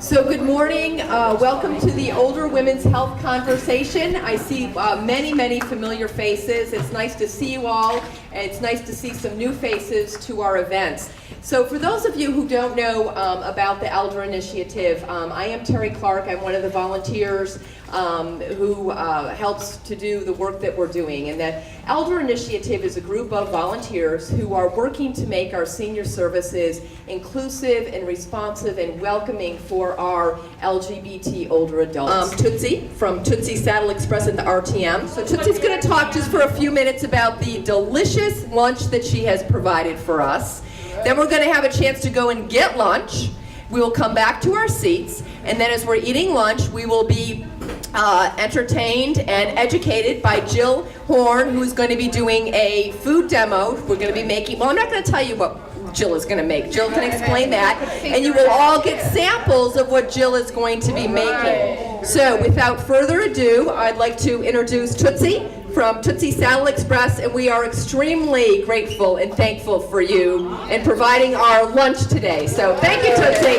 So good morning. Welcome to the Older Women's Health Conversation. I see many familiar faces. It's nice to see you all, and it's nice to see some new faces to our events. So for those of you who don't know about the Elder Initiative, I am Terry Clark. I'm one of the volunteers who helps to do the work that we're doing. And the Elder Initiative is a group of volunteers who are working to make our senior services inclusive and responsive and welcoming for our LGBT older adults. Tootsie from Tootsie Saddle Express at the RTM. So Tootsie's going to talk just for a few minutes about the delicious lunch that she has provided for us. Then we're going to have a chance to go and get lunch. We will come back to our seats, and then as we're eating lunch, we will be entertained and educated by Jill Horn, who's going to be doing a food demo. We're going to be making, well, I'm not going to tell you what Jill is going to make. Jill can explain that, and you will all get samples of what Jill is going to be making. So without further ado, I'd like to introduce Tootsie from Tootsie Saddle Express, and we are extremely grateful and thankful for you and providing our lunch today. So thank you, Tootsie.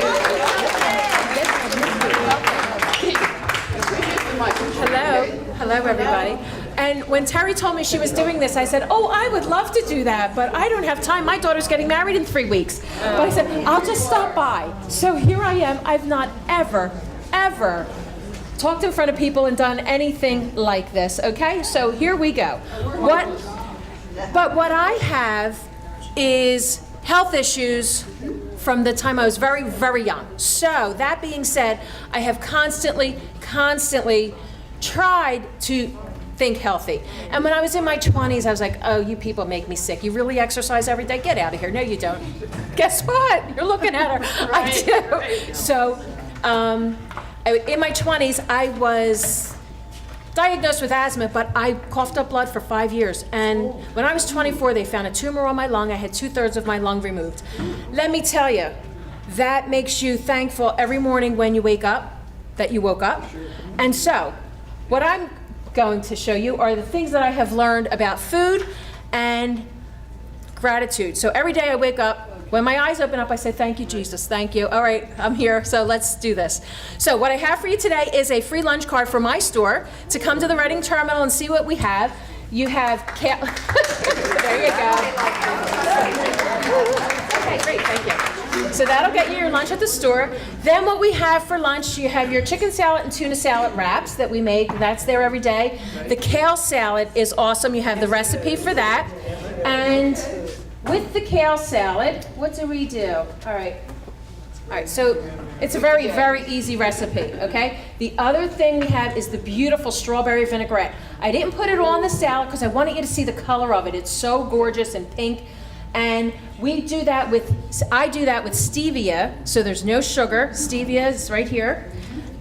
Hello everybody. And when Terry told me she was doing this, I said, oh, I would love to do that, but I don't have time. My daughter's getting married in 3 weeks. But I said, I'll just stop by. So here I am. I've not ever talked in front of people and done anything like this, okay? So here we go. But what I have is health issues from the time I was very young. So that being said, I have constantly tried to think healthy. And when I was in my 20s, I was like, oh, you people make me sick. You really exercise every day? Get out of here. No, you don't. Guess what? You're looking at her. I do. So in my 20s, I was diagnosed with asthma, but I coughed up blood for 5 years. And when I was 24, they found a tumor on my lung. I had 2/3 of my lung removed. Let me tell you, that makes you thankful every morning when you wake up, that you woke up. And so, what I'm going to show you are the things that I have learned about food and gratitude. So every day I wake up, when my eyes open up, I say, thank you, Jesus, thank you. All right, I'm here, so let's do this. So what I have for you today is a free lunch card from my store to come to the Reading Terminal and see what we have. You have there you go. Okay, great, thank you. So that'll get you your lunch at the store. Then what we have for lunch, you have your chicken salad and tuna salad wraps that we make. That's there every day. The kale salad is awesome. You have the recipe for that. And with the kale salad, what do we do? All right, so it's a very easy recipe, okay? The other thing we have is the beautiful strawberry vinaigrette. I didn't put it on the salad because I wanted you to see the color of it. It's so gorgeous and pink. And I do that with stevia, so there's no sugar. Stevia is right here.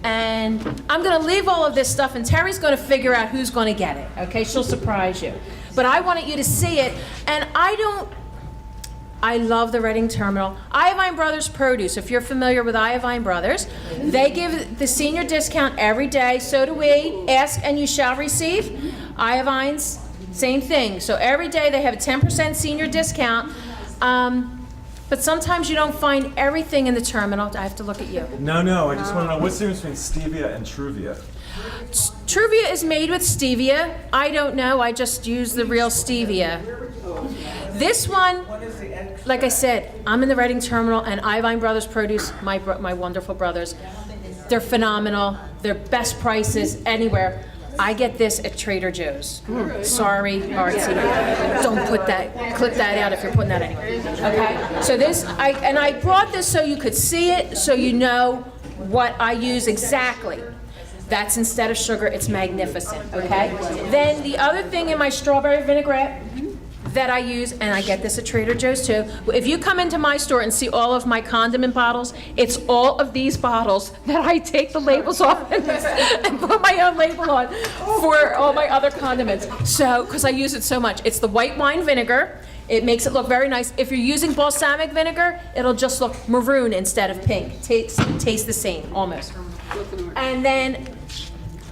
And I'm gonna leave all of this stuff, and Terry's gonna figure out who's gonna get it, okay? She'll surprise you. But I wanted you to see it, and I love the Reading Terminal. Iovine Brothers Produce, if you're familiar with Iovine Brothers, they give the senior discount every day. So do we. Ask and you shall receive. Iovine's, same thing. So every day they have a 10% senior discount. But sometimes you don't find everything in the terminal. I have to look at you. No, I just want to know what's the difference between stevia and Truvia? Truvia is made with stevia. I don't know. I just use the real stevia. This one, like I said, I'm in the Reading Terminal, and Iovine Brothers Produce, my wonderful brothers, they're phenomenal. They're best prices anywhere. I get this at Trader Joe's. Sorry, Artsy. Don't clip that out if you're putting that anywhere. Okay? So I brought this so you could see it, so you know what I use exactly. That's instead of sugar, it's magnificent, okay? Then the other thing in my strawberry vinaigrette that I use, and I get this at Trader Joe's too. If you come into my store and see all of my condiment bottles, it's all of these bottles that I take the labels off and put my own label on for all my other condiments. So, because I use it so much. It's the white wine vinegar. It makes it look very nice. If you're using balsamic vinegar, it'll just look maroon instead of pink. Tastes the same, almost. And then,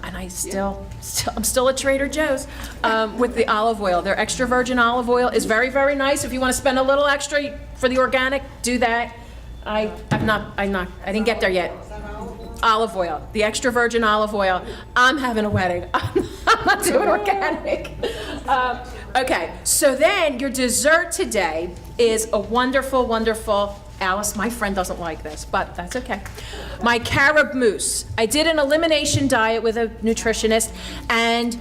I'm still at Trader Joe's with the olive oil. Their extra virgin olive oil is very, very nice. If you want to spend a little extra for the organic, do that. I didn't get there yet. olive oil, the extra virgin olive oil. I'm having a wedding. I'm not doing organic. Okay, so then your dessert today is a wonderful, wonderful, Alice, my friend doesn't like this, but that's okay. My carob mousse. I did an elimination diet with a nutritionist, and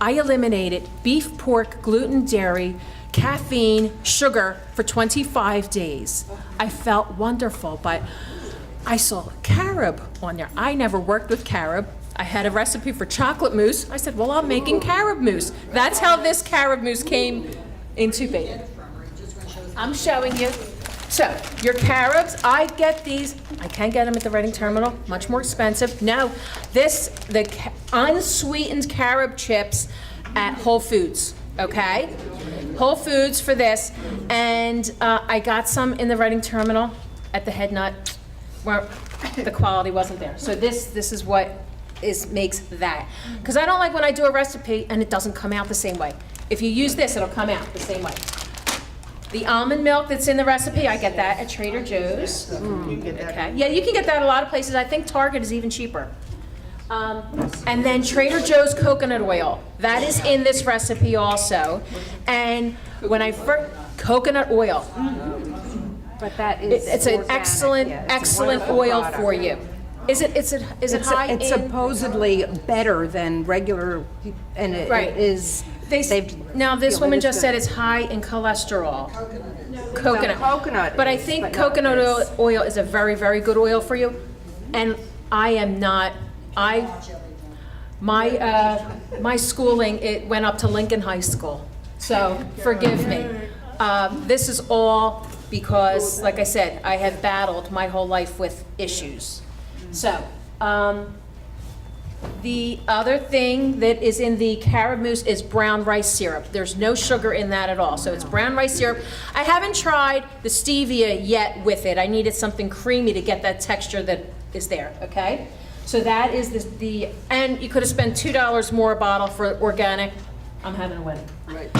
I eliminated beef, pork, gluten, dairy, caffeine, sugar for 25 days. I felt wonderful, but I saw carob on there. I never worked with carob. I had a recipe for chocolate mousse. I said, well, I'm making carob mousse. That's how this carob mousse came into being. I'm showing you. So, your carobs, I get these, I can't get them at the Reading Terminal, much more expensive. No, the unsweetened carob chips at Whole Foods, okay? Whole Foods for this, and I got some in the Reading Terminal at the Head Nut, where the quality wasn't there. So this is what makes that. Because I don't like when I do a recipe and it doesn't come out the same way. If you use this, it'll come out the same way. The almond milk that's in the recipe, I get that at Trader Joe's. Okay. Yeah, you can get that at a lot of places. I think Target is even cheaper. And then Trader Joe's coconut oil. That is in this recipe also. And when I first, coconut oil. But that is It's an organic. excellent, Yeah, it's a excellent wonderful oil product. for you. Is it high in? It's supposedly better than regular, and it Right. is. Now, this feel woman it is just said good. it's high in cholesterol. Coconut. Coconut But I is, think but coconut not this. oil is a very, very good oil for you. And I am not, my schooling, it went up to Lincoln High School. So forgive me. This is all because, like I said, I have battled my whole life with issues. So, the other thing that is in the carob mousse is brown rice syrup. There's no sugar in that at all, so it's brown rice syrup. I haven't tried the stevia yet with it. I needed something creamy to get that texture that is there, okay? So that is and you could have spent $2 more a bottle for organic. I'm having a wedding. Right.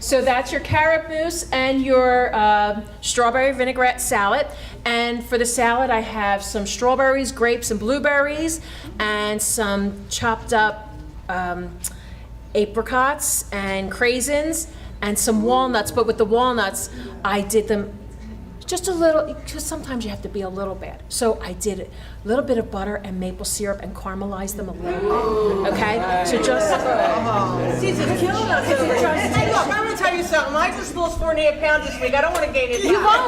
So that's your carob mousse and your strawberry vinaigrette salad. And for the salad, I have some strawberries, grapes, and blueberries, and some chopped up apricots and craisins, and some walnuts. But with the walnuts, I did them just a little, because sometimes you have to be a little bad. So I did a little bit of butter and maple syrup and caramelized them a little bit. Okay? So just. She's just killing us over here. Hey, look, I'm gonna tell you something. I just lost 4.5 pounds this week. I don't want to gain it You back.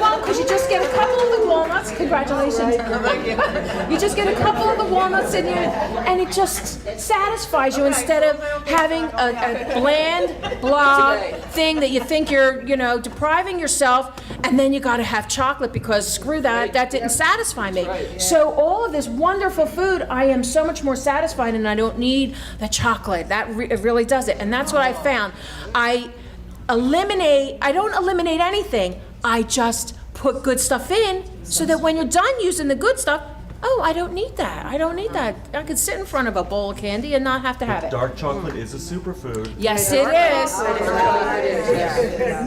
won't, because you just get a couple of the walnuts. Congratulations. You just get a couple of the walnuts in here, and it just satisfies you instead of having a bland, blah thing that you think you're, depriving yourself, and then you got to have chocolate because screw that, that didn't satisfy me. So all of this wonderful food, I am so much more satisfied, and I don't need the chocolate. That it really does it, and that's what I found. I don't eliminate anything. I just put good stuff in so that when you're done using the good stuff, I don't need that. I don't need that. I could sit in front of a bowl of candy and not have to have it. Dark chocolate is a superfood. Yes, it is.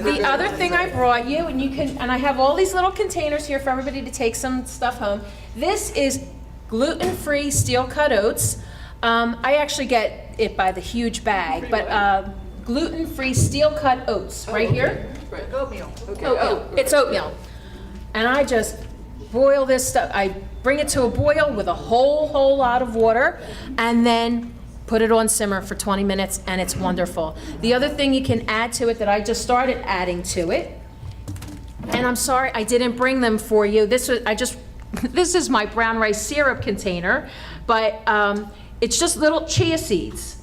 The other thing I brought you, and I have all these little containers here for everybody to take some stuff home. This is gluten-free steel-cut oats. I actually get it by the huge bag, but gluten-free steel-cut oats right here. Oatmeal. Oatmeal. It's oatmeal. And I just boil this stuff. I bring it to a boil with a whole lot of water, and then put it on simmer for 20 minutes, and it's wonderful. The other thing you can add to it that I just started adding to it, and I'm sorry I didn't bring them for you. This is my brown rice syrup container, but it's just little chia seeds.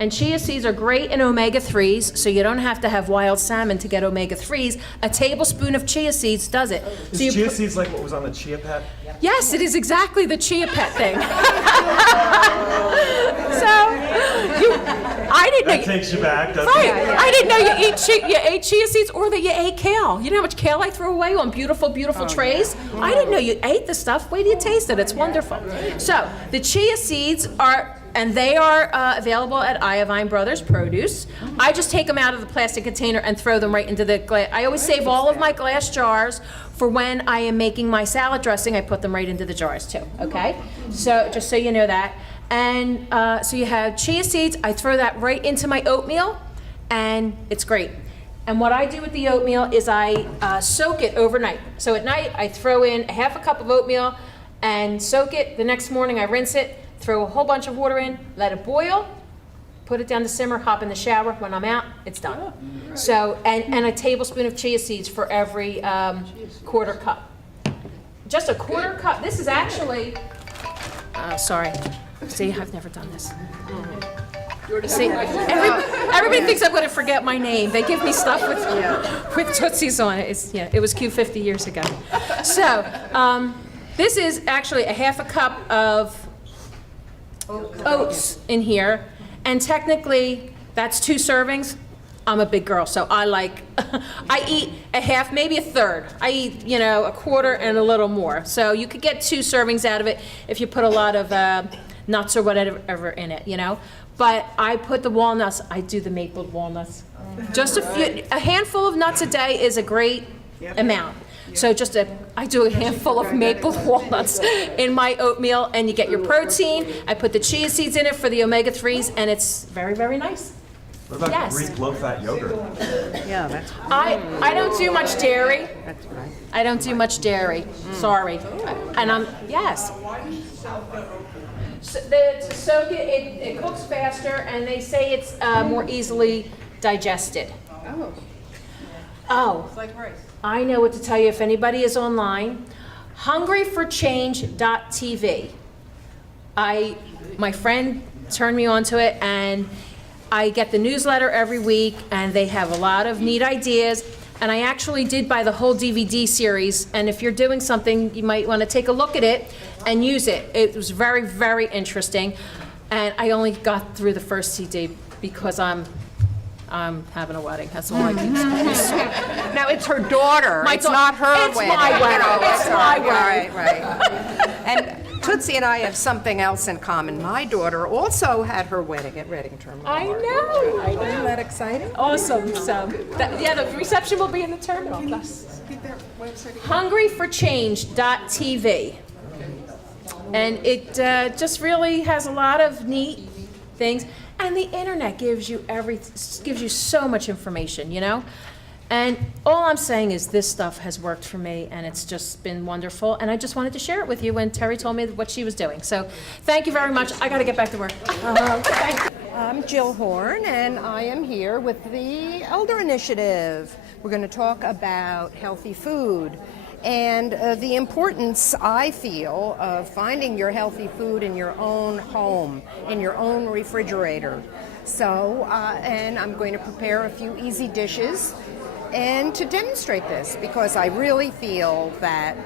And chia seeds are great in omega-3s, so you don't have to have wild salmon to get omega-3s. A tablespoon of chia seeds does it. Is So you chia put- seeds like what was on the Chia Pet? Yes, it is exactly the chia pet thing. I didn't know. That takes you back, doesn't Right. it? I didn't know you ate chia seeds or that you ate kale. You know how much kale I throw away on beautiful trays? I didn't know you ate the stuff. Wait till you taste it. It's wonderful. So the chia seeds are And they are available at Iovine Brothers Produce. I just take them out of the plastic container and throw them right into the glass. I always save all of my glass jars for when I am making my salad dressing. I put them right into the jars too, okay? So just so you know that. And so you have chia seeds. I throw that right into my oatmeal, and it's great. And what I do with the oatmeal is I soak it overnight. So at night, I throw in a half a cup of oatmeal and soak it. The next morning, I rinse it, throw a whole bunch of water in, let it boil, put it down to simmer, hop in the shower. When I'm out, it's done. So, and a tablespoon of chia seeds for every quarter cup. Just a quarter cup. This is actually, sorry. See, I've never done this. See, everybody thinks I'm going to forget my name. They give me stuff with Tootsies on it. It's, it was cute 50 years ago. So, this is actually a half a cup of oats in here, and technically that's 2 servings. I'm a big girl, so I like, I eat a half, maybe a third. I eat, a quarter and a little more. So you could get 2 servings out of it if you put a lot of nuts or whatever in it, But I put the walnuts, I do the mapled walnuts. Just a handful of nuts a day is a great amount. So I do a handful of mapled walnuts in my oatmeal, and you get your protein. I put the chia seeds in it for the omega-3s, and it's very, very nice. What about Greek low-fat yogurt? Yeah, that's I don't do much dairy. right. I don't do much dairy. Sorry. And yes. So to soak it, it cooks faster, and they say it's more easily digested. Oh. It's like rice. I know what to tell you if anybody is online. Hungryforchange.tv. My friend turned me onto it, and I get the newsletter every week, and they have a lot of neat ideas. And I actually did buy the whole DVD series, and if you're doing something, you might want to take a look at it and use it. It was very, very interesting. And I only got through the first CD because I'm having a wedding. That's all I can say. Now, it's her daughter. It's not her It's wedding. my wedding. It's my wedding. Right. And Tootsie and I have something else in common. My daughter also had her wedding at Reading Terminal. I know. Isn't that exciting? Awesome. So, the reception will be in the terminal. Hungryforchange.tv. And it just really has a lot of neat things. And the internet gives you so much information, And all I'm saying is this stuff has worked for me, and it's just been wonderful. And I just wanted to share it with you when Terry told me what she was doing. So thank you very much. I got to get back to work. Thank you. I'm Jill Horn, and I am here with the Elder Initiative. We're going to talk about healthy food and the importance, I feel, of finding your healthy food in your own home, in your own refrigerator. So, and I'm going to prepare a few easy dishes and to demonstrate this, because I really feel that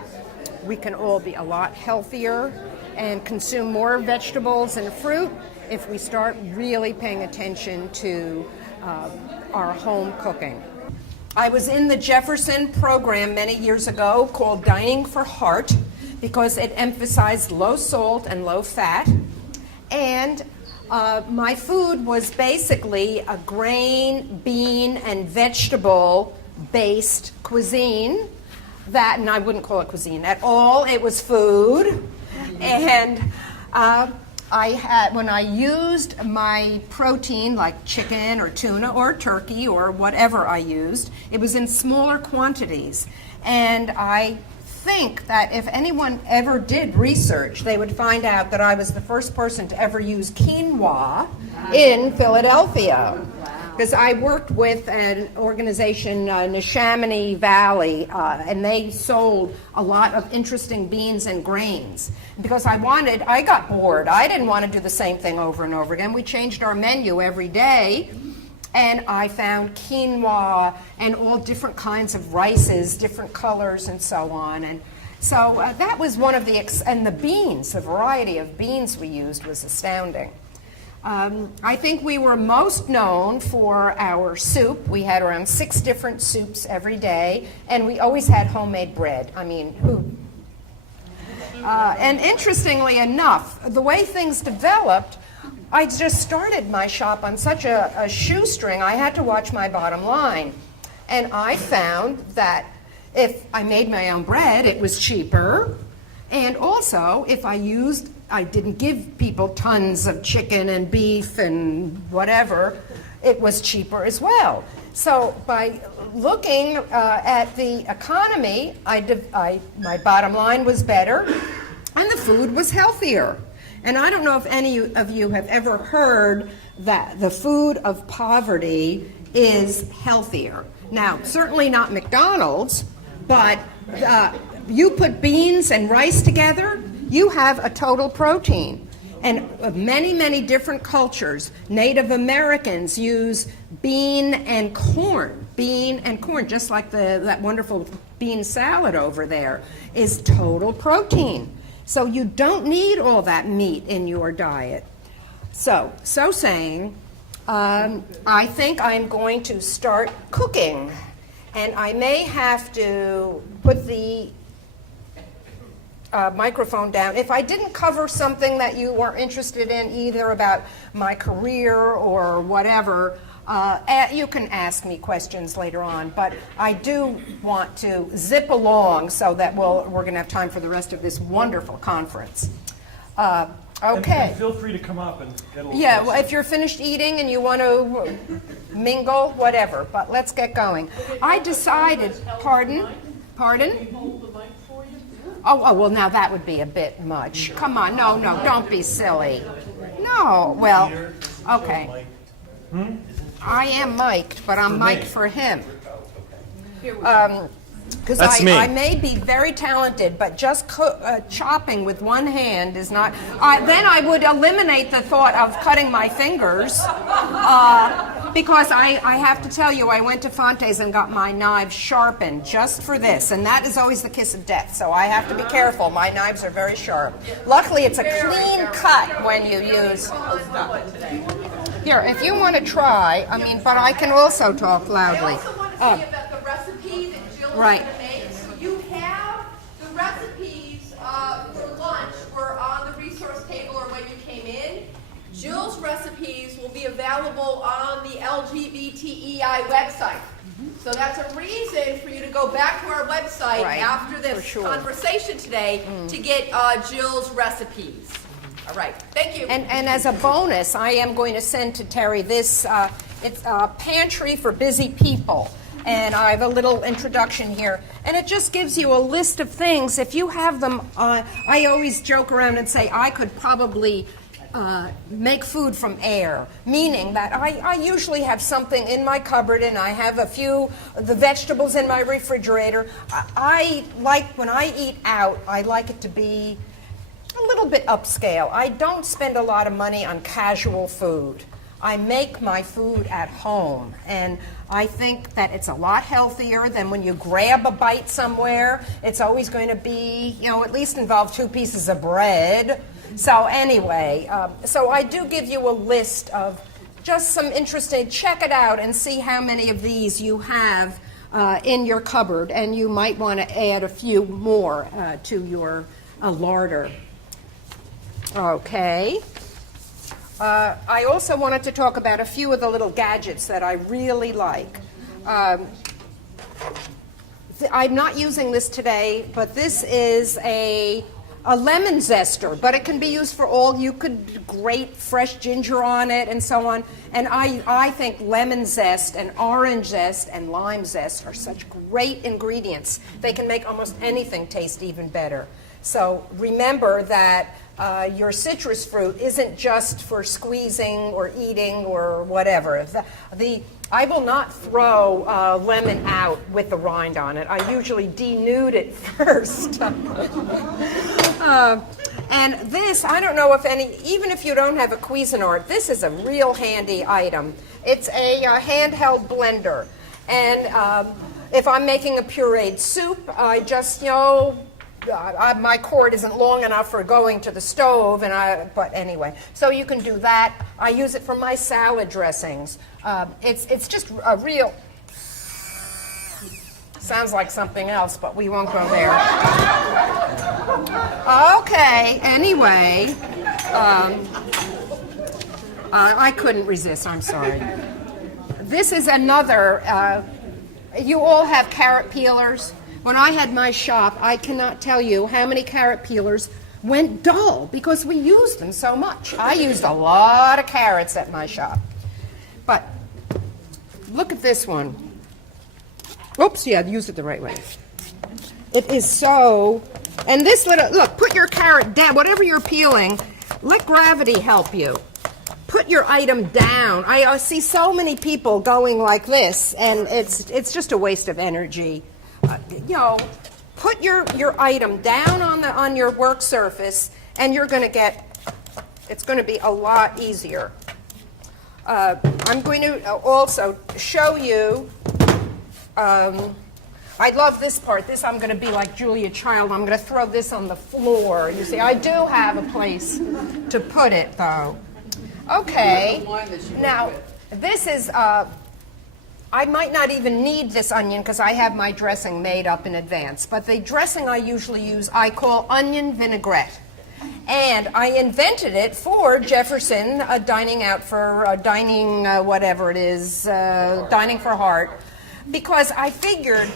we can all be a lot healthier and consume more vegetables and fruit if we start really paying attention to our home cooking. I was in the Jefferson program many years ago called Dining for Heart because it emphasized low salt and low fat. And my food was basically a grain, bean, and vegetable-based cuisine. And I wouldn't call it cuisine at all. It was food. And when I used my protein, like chicken or tuna or turkey or whatever I used, it was in smaller quantities. And I think that if anyone ever did research, they would find out that I was the first person to ever use quinoa in Philadelphia. Because I worked with an organization in the Chamonix Valley, and they sold a lot of interesting beans and grains. Because I got bored. I didn't want to do the same thing over and over again. We changed our menu every day, and I found quinoa and all different kinds of rices, different colors, and so on. And so that was one of and the beans, the variety of beans we used was astounding. I think we were most known for our soup. We had around 6 different soups every day, and we always had homemade bread. I mean, who? And interestingly enough, the way things developed I just started my shop on such a shoestring, I had to watch my bottom line. And I found that if I made my own bread, it was cheaper. And also, if I didn't give people tons of chicken and beef and whatever, it was cheaper as well. So by looking at the economy, my bottom line was better, and the food was healthier. And I don't know if any of you have ever heard that the food of poverty is healthier. Now, certainly not McDonald's, but you put beans and rice together, you have a total protein. And many, many different cultures, Native Americans use bean and corn, just like that wonderful bean salad over there is total protein. So you don't need all that meat in your diet. So saying, I think I'm going to start cooking. And I may have to put the microphone down. If I didn't cover something that you were interested in, either about my career or whatever, you can ask me questions later on. But I do want to zip along so that we're going to have time for the rest of this wonderful conference. Okay. And feel free to come up and get a little Yeah, closer. well, if you're finished eating and you want to mingle, whatever. But let's get going. I decided, pardon? Oh, well, now that would be a bit much. Come on, no, don't be silly. No, well, okay. I am mic'd, but I'm mic'd for him. Because I may be very talented, but just chopping with one hand is not. Then I would eliminate the thought of cutting my fingers, because I have to tell you, I went to Fonte's and got my knives sharpened just for this, and that is always the kiss of death. So I have to be careful. My knives are very sharp. Luckily, it's a clean cut when you use. Here, if you want to try, but I can also talk loudly. I also want to tell you about the recipe that Jill is Right. going to make. So you have the recipes for lunch were on the resource table or when you came in. Jill's recipes will be available on the Lgbtei website. So that's a reason for you to go back to our website Right, after for this sure. conversation today to get Jill's recipes. All right, thank you. And as a bonus, I am going to send to Terry this, it's a pantry for busy people. And I have a little introduction here. And it just gives you a list of things. If you have them, I always joke around and say I could probably make food from air, meaning that I usually have something in my cupboard and I have the vegetables in my refrigerator. I like, when I eat out, I like it to be a little bit upscale. I don't spend a lot of money on casual food. I make my food at home, and I think that it's a lot healthier than when you grab a bite somewhere. It's always going to be, at least involve 2 pieces of bread. So anyway, so I do give you a list of just some interesting, check it out and see how many of these you have in your cupboard, and you might want to add a few more to your larder. Okay. I also wanted to talk about a few of the little gadgets that I really like. I'm not using this today, but this is a lemon zester, but it can be used for all. You could grate fresh ginger on it and so on. And I think lemon zest and orange zest and lime zest are such great ingredients. They can make almost anything taste even better. So remember that your citrus fruit isn't just for squeezing or eating or whatever. I will not throw lemon out with the rind on it. I usually denude it first. And this, I don't know if even if you don't have a Cuisinart, this is a real handy item. It's a handheld blender. And if I'm making a pureed soup, I just, my cord isn't long enough for going to the stove, but anyway. So you can do that. I use it for my salad dressings. It's just a real, sounds like something else, but we won't go there. Okay, anyway. I couldn't resist, I'm sorry. This is another, you all have carrot peelers. When I had my shop, I cannot tell you how many carrot peelers went dull because we used them so much. I used a lot of carrots at my shop. But look at this one. Oops, yeah, I used it the right way. It is so, and this little, look, put your carrot down, whatever you're peeling, let gravity help you. Put your item down. I see so many people going like this, and it's just a waste of energy. You know, put your item down on your work surface, and you're going to get, it's going to be a lot easier. I'm going to also show you, I love this part. This, I'm going to be like Julia Child. I'm going to throw this on the floor. You see, I do have a place to put it, though. Okay, now this is, I might not even need this onion because I have my dressing made up in advance, but the dressing I usually use I call onion vinaigrette. And I invented it for Jefferson, dining out for, whatever it is, dining for heart, because I figured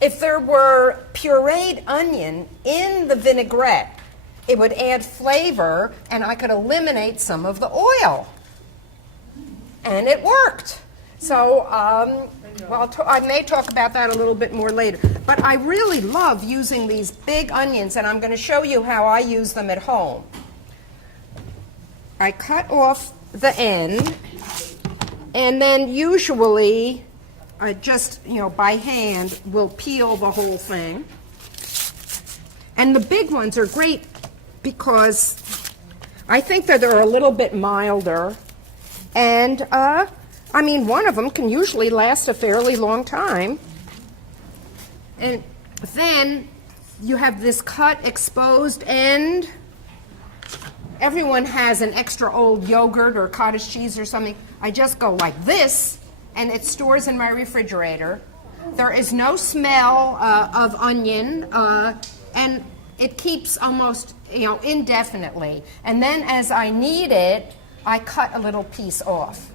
if there were pureed onion in the vinaigrette, it would add flavor, and I could eliminate some of the oil. And it worked. So, well, I may talk about that a little bit more later. But I really love using these big onions, and I'm going to show you how I use them at home. I cut off the end, and then usually I just, by hand, will peel the whole thing. And the big ones are great because I think that they're a little bit milder. And, one of them can usually last a fairly long time. And then you have this cut, exposed end. Everyone has an extra old yogurt or cottage cheese or something. I just go like this, and it stores in my refrigerator. There is no smell of onion, and it keeps almost, indefinitely. And then as I need it, I cut a little piece off.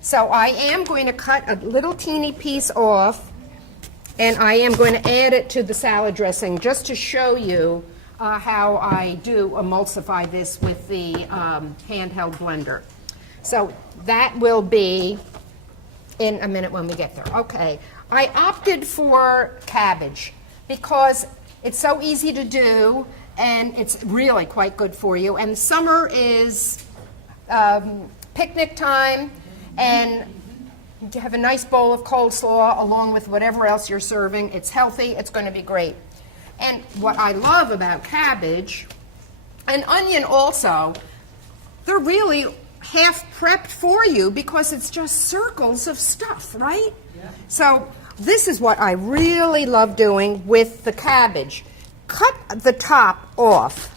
So I am going to cut a little teeny piece off, and I am going to add it to the salad dressing just to show you how I do emulsify this with the handheld blender. So that will be in a minute when we get there. Okay, I opted for cabbage because it's so easy to do, and it's really quite good for you. And summer is picnic time, and you have a nice bowl of coleslaw along with whatever else you're serving. It's healthy. It's going to be great. And what I love about cabbage and onion also, they're really half prepped for you because it's just circles of stuff, right? Yeah. So this is what I really love doing with the cabbage. Cut the top off.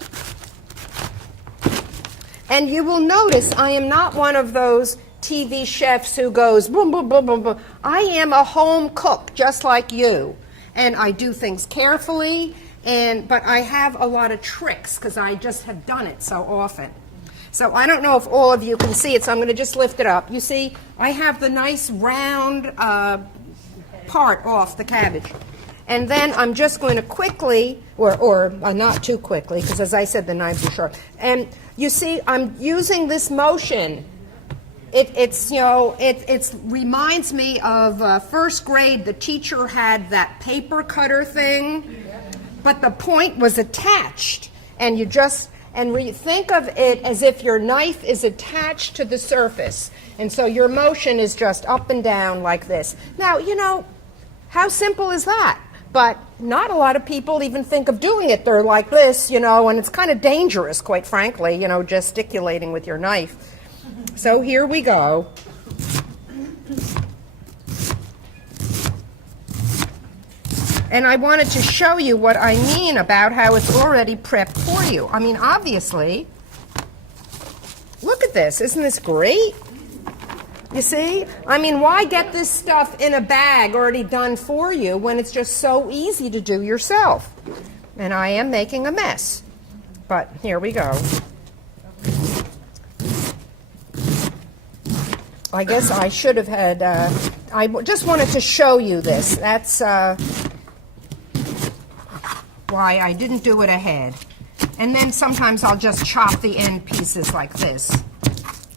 And you will notice I am not one of those TV chefs who goes boom, boom, boom, boom, boom. I am a home cook just like you. And I do things carefully, but I have a lot of tricks because I just have done it so often. So I don't know if all of you can see it, so I'm going to just lift it up. You see, I have the nice round part off the cabbage. And then I'm just going to quickly, or not too quickly, because as I said, the knives are sharp. And you see, I'm using this motion. It reminds me of first grade. The teacher had that paper cutter thing, but the point was attached, and you think of it as if your knife is attached to the surface, and so your motion is just up and down like this. Now, how simple is that? But not a lot of people even think of doing it. They're like this, and it's kind of dangerous, quite frankly, gesticulating with your knife. So here we go. And I wanted to show you what I mean about how it's already prepped for you. Obviously, look at this. Isn't this great? You see? Why get this stuff in a bag already done for you when it's just so easy to do yourself? And I am making a mess. But here we go. I guess I should have had, just wanted to show you this. That's why I didn't do it ahead. And then sometimes I'll just chop the end pieces like this.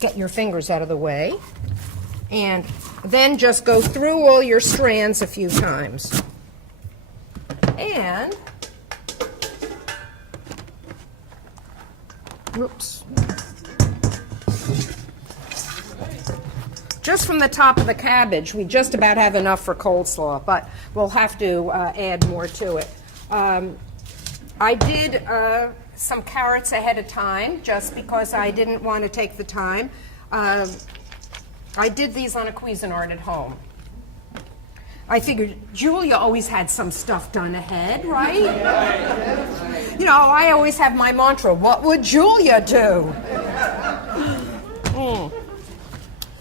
Get your fingers out of the way. And then just go through all your strands a few times. And, whoops. Just from the top of the cabbage, we just about have enough for coleslaw, but we'll have to add more to it. I did some carrots ahead of time, just because I didn't want to take the time. I did these on a Cuisinart at home. I figured Julia always had some stuff done ahead, right? You know, I always have my mantra, what would Julia do?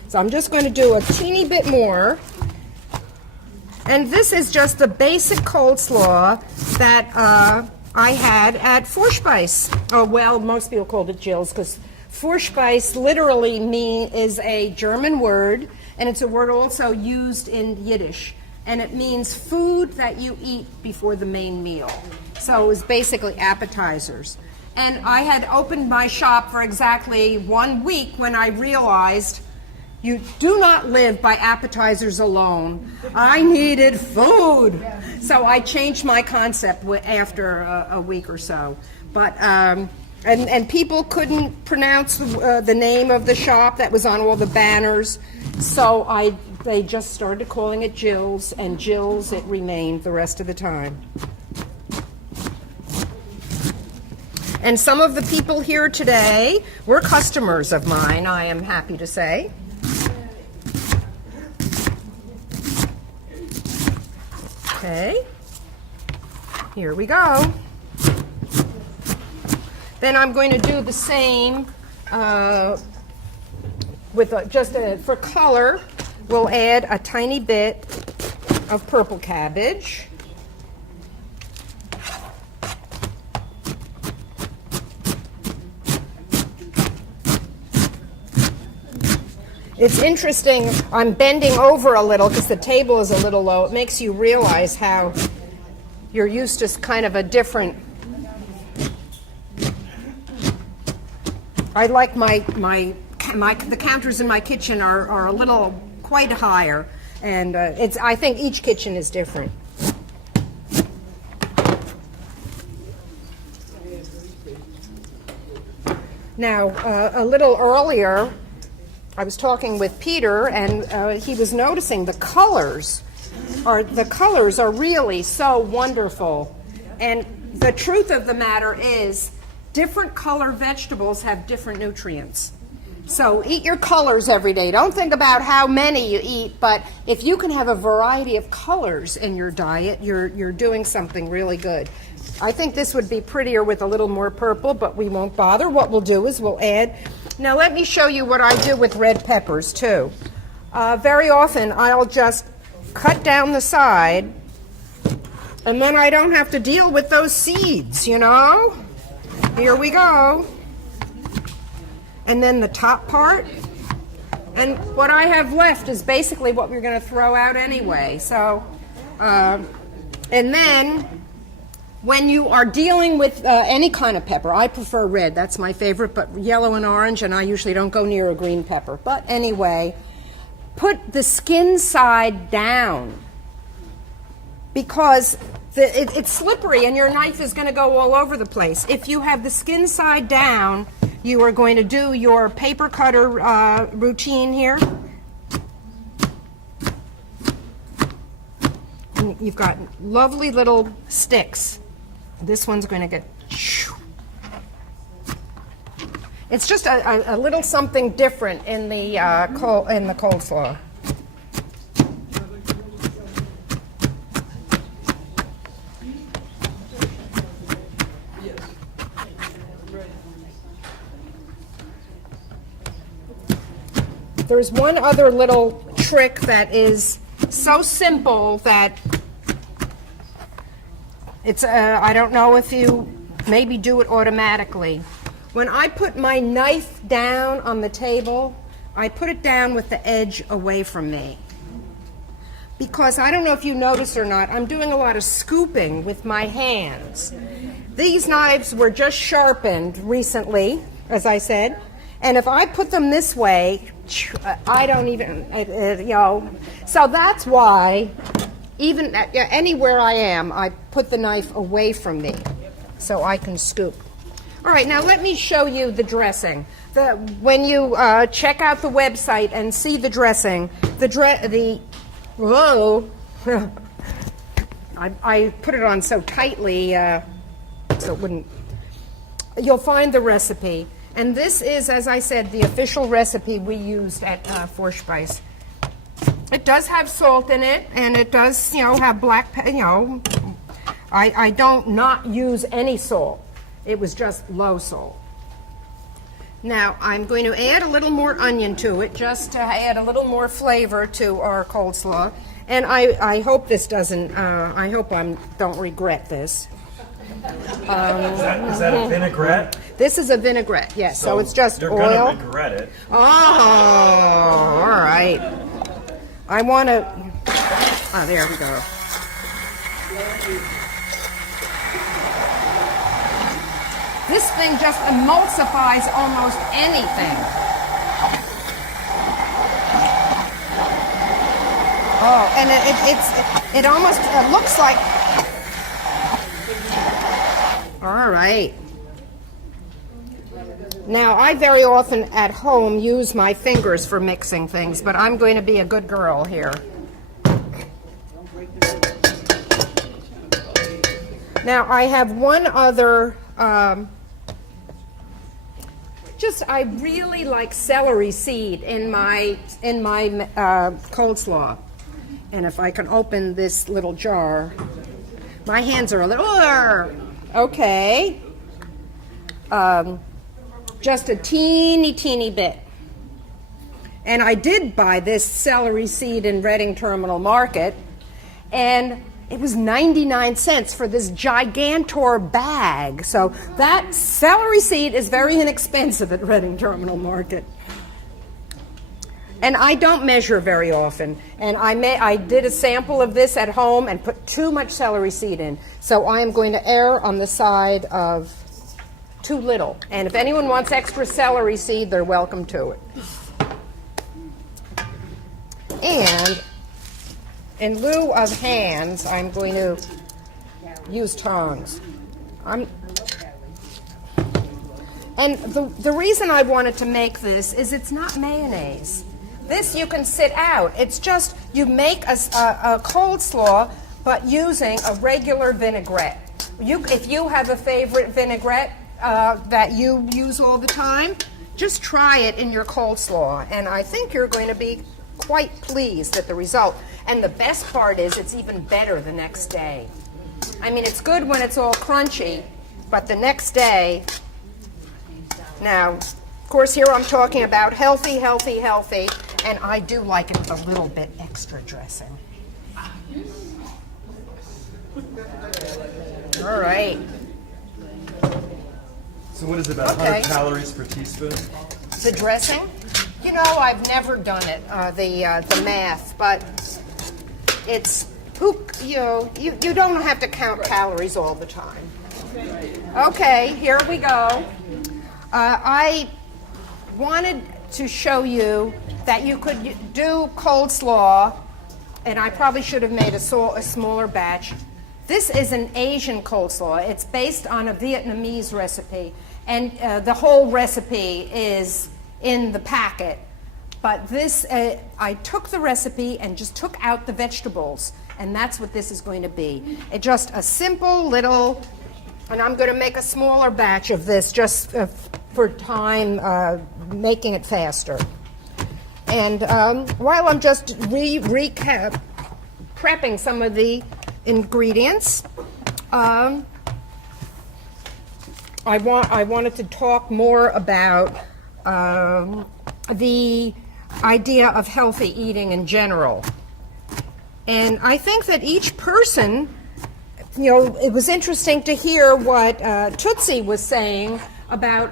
So I'm just going to do a teeny bit more. And this is just the basic coleslaw that I had at Vorspeis. Oh, well, most people called it Jill's, because Vorspeis literally is a German word, and it's a word also used in Yiddish. And it means food that you eat before the main meal. So it was basically appetizers. And I had opened my shop for exactly 1 week when I realized you do not live by appetizers alone. I needed food. So I changed my concept after a week or so. But and people couldn't pronounce the name of the shop that was on all the banners. So they just started calling it Jill's, and Jill's it remained the rest of the time. And some of the people here today were customers of mine, I am happy to say. Okay, here we go. Then I'm going to do the same with for color. We'll add a tiny bit of purple cabbage. It's interesting, I'm bending over a little because the table is a little low. It makes you realize how you're used to kind of a different... I like the counters in my kitchen are a little quite higher, and I think each kitchen is different. Now, a little earlier, I was talking with Peter, and he was noticing the colors are really so wonderful. And the truth of the matter is, different color vegetables have different nutrients. So eat your colors every day. Don't think about how many you eat, but if you can have a variety of colors in your diet, you're doing something really good. I think this would be prettier with a little more purple, but we won't bother. What we'll do is we'll add... Now let me show you what I do with red peppers too. Very often I'll just cut down the side, and then I don't have to deal with those seeds, you know? Here we go. And then the top part. And what I have left is basically what we're going to throw out anyway. So, and then when you are dealing with any kind of pepper, I prefer red, that's my favorite, but yellow and orange, and I usually don't go near a green pepper. But anyway, put the skin side down, because it's slippery and your knife is going to go all over the place. If you have the skin side down, you are going to do your paper cutter routine here. And you've got lovely little sticks. This one's going to get... It's just a little something different in the coleslaw. There's one other little trick that is so simple that it's, I don't know if you maybe do it automatically. When I put my knife down on the table, I put it down with the edge away from me. Because I don't know if you notice or not, I'm doing a lot of scooping with my hands. These knives were just sharpened recently, as I said, and if I put them this way, I don't even, so that's why, even anywhere I am, I put the knife away from me so I can scoop. All right, now let me show you the dressing. When you check out the website and see the dressing, whoa, I put it on so tightly so it wouldn't, you'll find the recipe. And this is, as I said, the official recipe we used at Vorspeise. It does have salt in it, and it does, have black pepper, I don't not use any salt. It was just low salt. Now, I'm going to add a little more onion to it, just to add a little more flavor to our coleslaw. And I hope this doesn't, I hope I don't regret this. Is that a vinaigrette? This is a vinaigrette, yes. So it's just you're oil. You're going to regret it. Oh, all right. I want to, there we go. This thing just emulsifies almost anything. Oh, and it almost looks like, all right. Now, I very often at home use my fingers for mixing things, but I'm going to be a good girl here. Now, I have one other, I really like celery seed in my coleslaw. And if I can open this little jar, my hands are a little, okay. Just a teeny bit. And I did buy this celery seed in Reading Terminal Market, and it was 99 cents for this gigantor bag. So that celery seed is very inexpensive at Reading Terminal Market. And I don't measure very often. And I did a sample of this at home and put too much celery seed in. So I am going to err on the side of too little. And if anyone wants extra celery seed, they're welcome to it. And in lieu of hands, I'm going to use tongs. And the reason I wanted to make this is it's not mayonnaise. This you can sit out. It's just you make a coleslaw, but using a regular vinaigrette. If you have a favorite vinaigrette that you use all the time, just try it in your coleslaw, and I think you're going to be quite pleased at the result. And the best part is it's even better the next day. I mean, it's good when it's all crunchy, but the next day, now, of course, here I'm talking about healthy, and I do like it with a little bit extra dressing. All right. So what is it, about 100 calories per teaspoon? The dressing? I've never done it, the math, but it's, you don't have to count calories all the time. Okay, here we go. I wanted to show you that you could do coleslaw, and I probably should have made a smaller batch. This is an Asian coleslaw. It's based on a Vietnamese recipe, and the whole recipe is in the packet. But this, I took the recipe and just took out the vegetables, and that's what this is going to be. It's just a simple little, and I'm going to make a smaller batch of this just for time, making it faster. And while I'm just prepping some of the ingredients, I wanted to talk more about the idea of healthy eating in general. And I think that each person, it was interesting to hear what Tootsie was saying about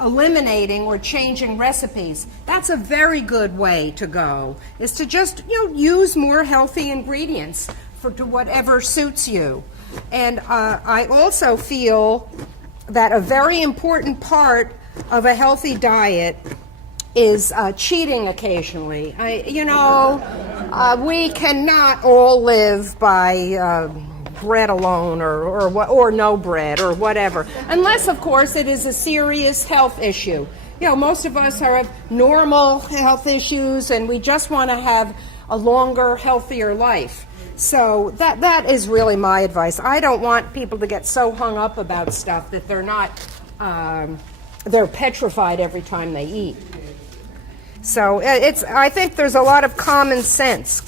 eliminating or changing recipes. That's a very good way to go, is to just use more healthy ingredients to whatever suits you. And I also feel that a very important part of a healthy diet is cheating occasionally. We cannot all live by bread alone or no bread or whatever, unless, of course, it is a serious health issue. Most of us have normal health issues, and we just want to have a longer, healthier life. So that is really my advice. I don't want people to get so hung up about stuff that they're petrified every time they eat. So I think there's a lot of common sense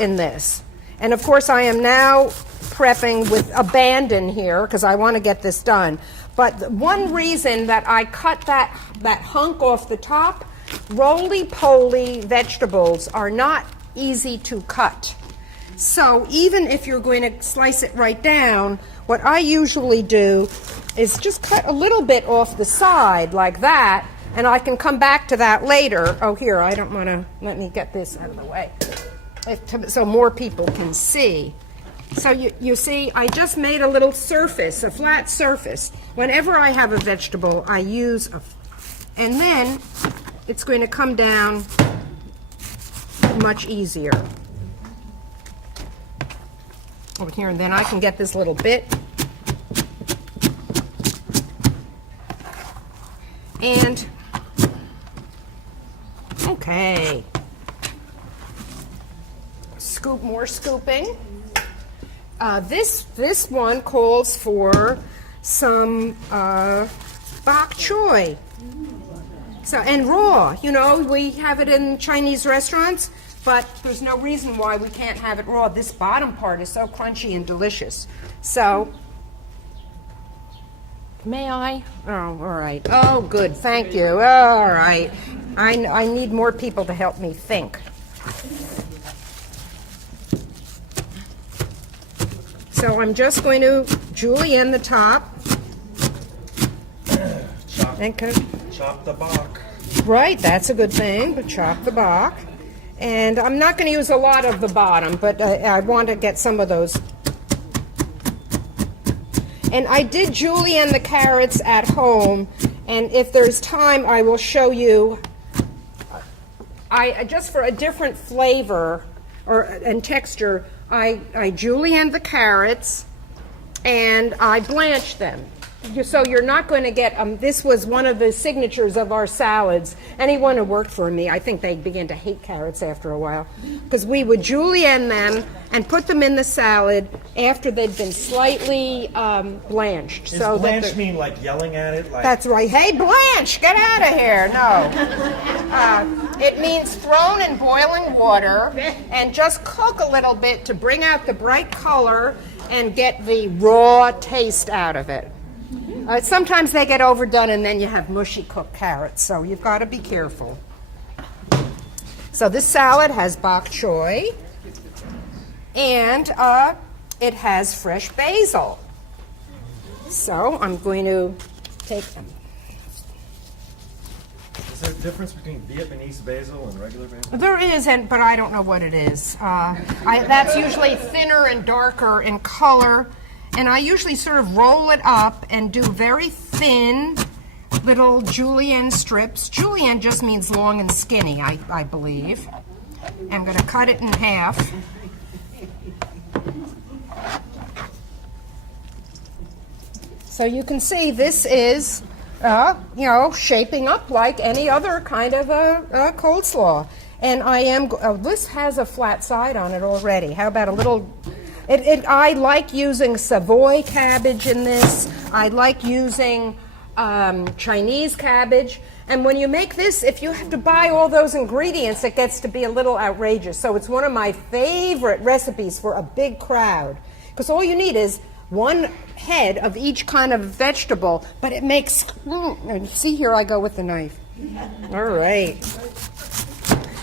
in this. And of course, I am now prepping with abandon here because I want to get this done. But one reason that I cut that hunk off the top, roly-poly vegetables are not easy to cut. So even if you're going to slice it right down, what I usually do is just cut a little bit off the side like that, and I can come back to that later. Oh, here, I don't want to, let me get this out of the way so more people can see. So you see, I just made a little surface, a flat surface. Whenever I have a vegetable, I use and then it's going to come down much easier. Over here, and then I can get this little bit. And, okay. More scooping. This one calls for some bok choy. So, and raw, we have it in Chinese restaurants, but there's no reason why we can't have it raw. This bottom part is so crunchy and delicious. So, may I? Oh, all right. Oh, good. Thank you. All right. I need more people to help me think. So I'm just going to julienne the top. Chop the bok. Right, that's a good thing, but chop the bok. And I'm not going to use a lot of the bottom, but I want to get some of those. And I did julienne the carrots at home, and if there's time, I will show you. Just for a different flavor and texture, I julienne the carrots and I blanch them. So you're not going to get, this was one of the signatures of our salads. Anyone who worked for me, I think they began to hate carrots after a while, because we would julienne them and put them in the salad after they'd been slightly blanched. Does blanch mean like yelling at it? That's right. Hey, Blanche, get out of here. No. It means thrown in boiling water and just cook a little bit to bring out the bright color and get the raw taste out of it. Sometimes they get overdone and then you have mushy cooked carrots, so you've got to be careful. So this salad has bok choy and it has fresh basil. So I'm going to take them. Is there a difference between Vietnamese basil and regular basil? There is, but I don't know what it is. That's usually thinner and darker in color. And I usually sort of roll it up and do very thin little julienne strips. Julienne just means long and skinny, I believe. I'm going to cut it in half. So you can see this is, shaping up like any other kind of a coleslaw. And this has a flat side on it already. How about a little... I like using Savoy cabbage in this. I like using Chinese cabbage. And when you make this, if you have to buy all those ingredients, it gets to be a little outrageous. So it's one of my favorite recipes for a big crowd. Because all you need is one head of each kind of vegetable, but it makes... See, here I go with the knife. All right.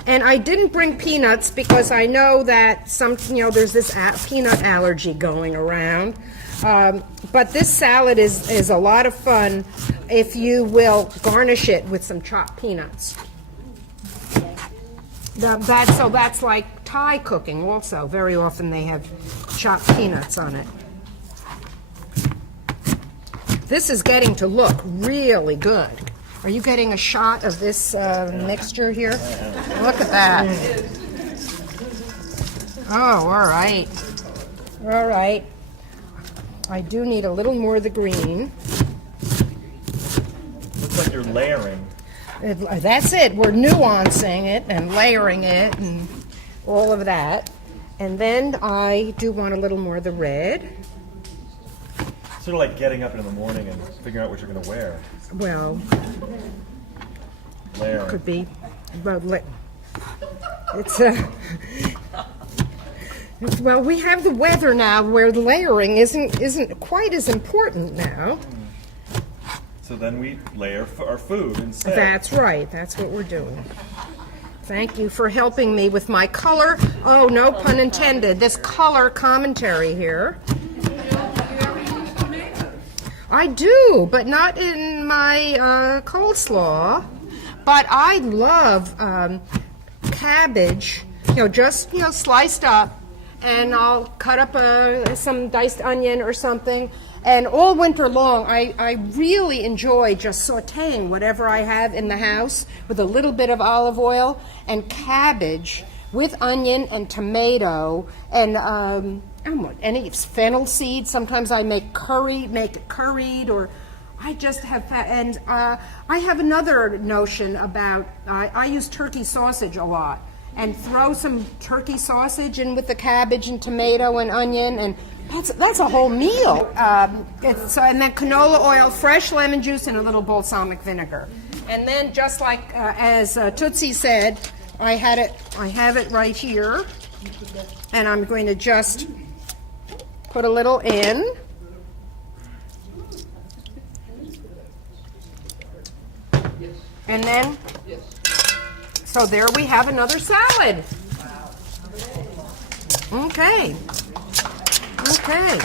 And I didn't bring peanuts because I know that there's this peanut allergy going around. But this salad is a lot of fun if you will garnish it with some chopped peanuts. That's like Thai cooking also. Very often they have chopped peanuts on it. This is getting to look really good. Are you getting a shot of this mixture here? Look at that. Oh, all right. All right. I do need a little more of the green. Looks like you're layering. That's it. We're nuancing it and layering it and all of that. And then I do want a little more of the red. Sort of like getting up in the morning and figuring out what you're going to wear. Well, Layering. could be. But well, we have the weather now where the layering isn't quite as important now. So then we layer our food instead. That's right. That's what we're doing. Thank you for helping me with my color. Oh, no pun intended. This color commentary here. I do, but not in my coleslaw. But I love cabbage, just sliced up, and I'll cut up some diced onion or something. And all winter long, I really enjoy just sautéing whatever I have in the house with a little bit of olive oil and cabbage with onion and tomato and any fennel seeds. Sometimes I make it curried, or I just have, and I have another notion about, I use turkey sausage a lot, and throw some turkey sausage in with the cabbage and tomato and onion, and that's a whole meal. And then canola oil, fresh lemon juice, and a little balsamic vinegar. And then just like as Tootsie said, I have it right here, and I'm going to just put a little in. And then, so there we have another salad. Okay. Okay.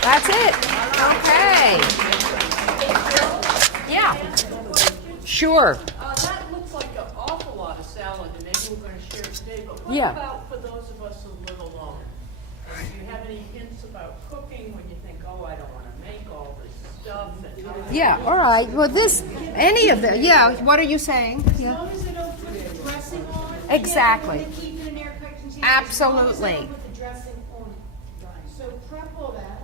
That's it. Okay. Yeah. Sure. That looks like an awful lot of salad, and maybe we're going to share today, but what Yeah. about for those of us a little longer? Do you have any hints about cooking when you think, oh, I don't want to make all this stuff? And Yeah, all right. Well, any of that. Yeah, what are you saying? Yeah. As long as they don't put the dressing on. Exactly. Yeah, keep it in airtight container. Absolutely. As long as they don't put the dressing on it. So prep all that.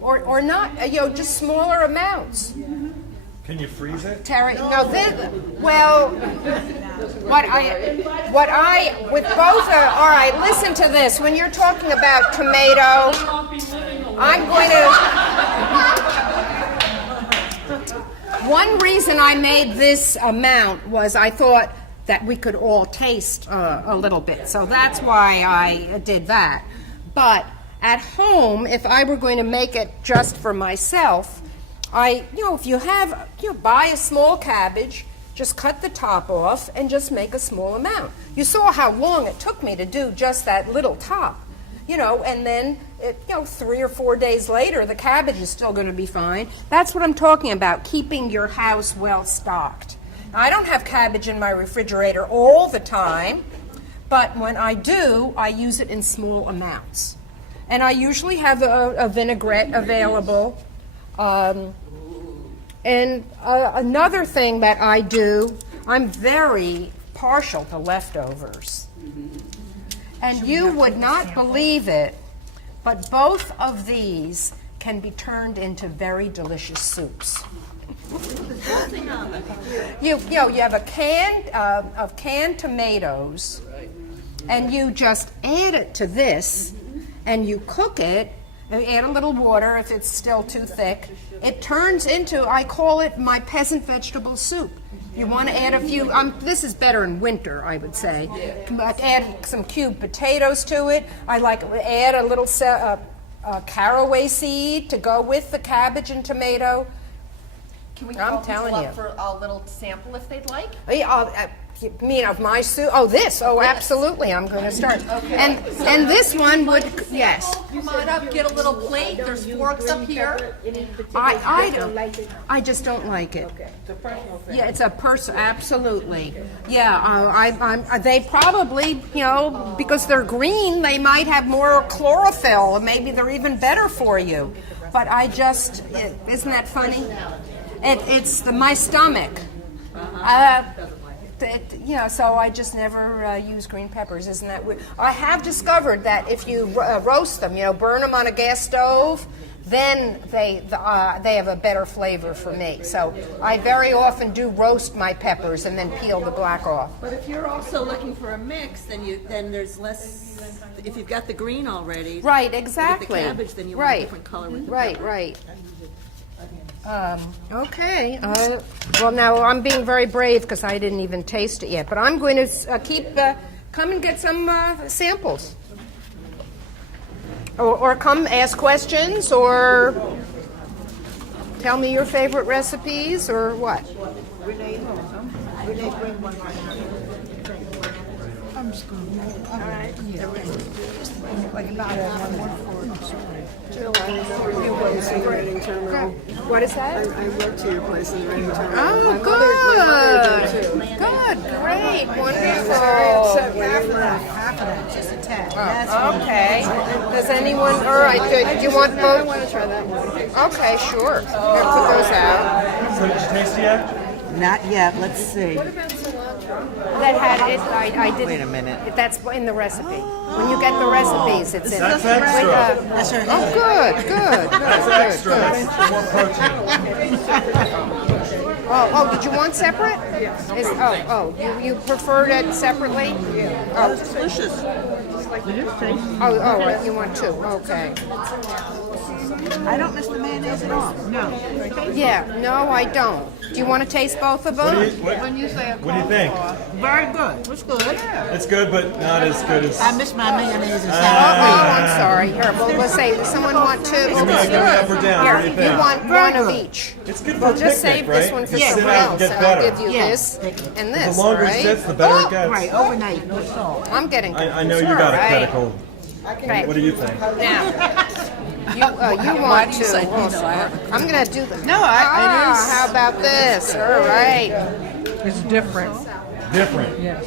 Or not, just smaller amounts. Can you freeze it? Terry, no, with both, all right, listen to this. When you're talking about tomato, I'm going to, one reason I made this amount was I thought that we could all taste a little bit. So that's why I did that. But at home, if I were going to make it just for myself, if you have, buy a small cabbage, just cut the top off and just make a small amount. You saw how long it took me to do just that little top, and then, 3 or 4 days later, the cabbage is still going to be fine. That's what I'm talking about, keeping your house well stocked. Now, I don't have cabbage in my refrigerator all the time, but when I do, I use it in small amounts. And I usually have a vinaigrette available. Another thing that I do, I'm very partial to leftovers. And you would not believe it, but both of these can be turned into very delicious soups. You have a can of canned tomatoes, and you just add it to this, and you cook it, and add a little water if it's still too thick. It turns into, I call it my peasant vegetable soup. You want to add a few, this is better in winter, I would say. Add some cubed potatoes to it. I like to add a little caraway seed to go with the cabbage and tomato. Can we I'm call telling people you. up for a little sample if they'd like? You mean of my soup? Oh, this. Oh, absolutely. I'm going to start. And this one would, yes. Come on up, get a little plate. There's forks up here. I just don't like it. Yeah, it's a person. Absolutely. Yeah, they probably, because they're green, they might have more chlorophyll, and maybe they're even better for you. But isn't that funny? It's my stomach. So I just never use green peppers. Isn't that weird? I have discovered that if you roast them, burn them on a gas stove, then they have a better flavor for me. So I very often do roast my peppers and then peel the black off. But if you're also looking for a mix, then there's less. If you've got the green already, Right, exactly. With the cabbage, then you want a different color with the pepper. Right. Okay. Well, now I'm being very brave because I didn't even taste it yet. But I'm going to come and get some samples. Or come ask questions or tell me your favorite recipes or what. I'm just going to. All right. Like about one more What is that? I worked here, your place in the Reading Terminal. Oh, good. Good, great, wonderful. Half of that, just a tad. Okay. Does anyone, all right, good. Do you want both? I want to try that one. Okay, sure. I'll put those out. So did you taste it yet? Not yet. Let's see. That had it, I didn't. Wait a minute. That's in the recipe. When you get the recipes, it's in. That's extra. That's her Oh, good. That's extra. That's more protein. Oh, did you want separate? Yes. You preferred it separately? Yeah. Oh, It's delicious. right, you want two, okay. I don't miss the mayonnaise at all. No. Yeah, no, I don't. Do you want to taste both of them? What do you think? Very good. It's good. It's good, but not as good as. I miss my mayonnaise and Oh, salad. I'm sorry. Here, well, let's say, does someone want two? Give me up or down. What do you Here, think? you want one of each. It's good for Well, a just picnic, save right? this one for You sit someone out and else, get and I'll better. give you this and this, The longer it right? sits, the better it gets. Right, overnight, no salt. I'm getting. I know you All got a right. critical. Right. What do you think? Now, you want to. I'm going to do the. No, How about this? All right. It's different. Different. Yes.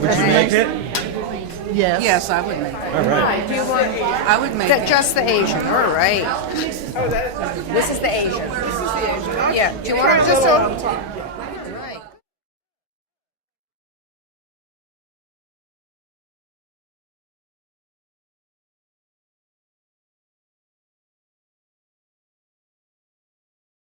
Would you make it? Yes. Yes, I would make it. All right. Do you want I would make it. just the Asian? All right. This is the Asian. This is the Asian. Yeah. Do you want just a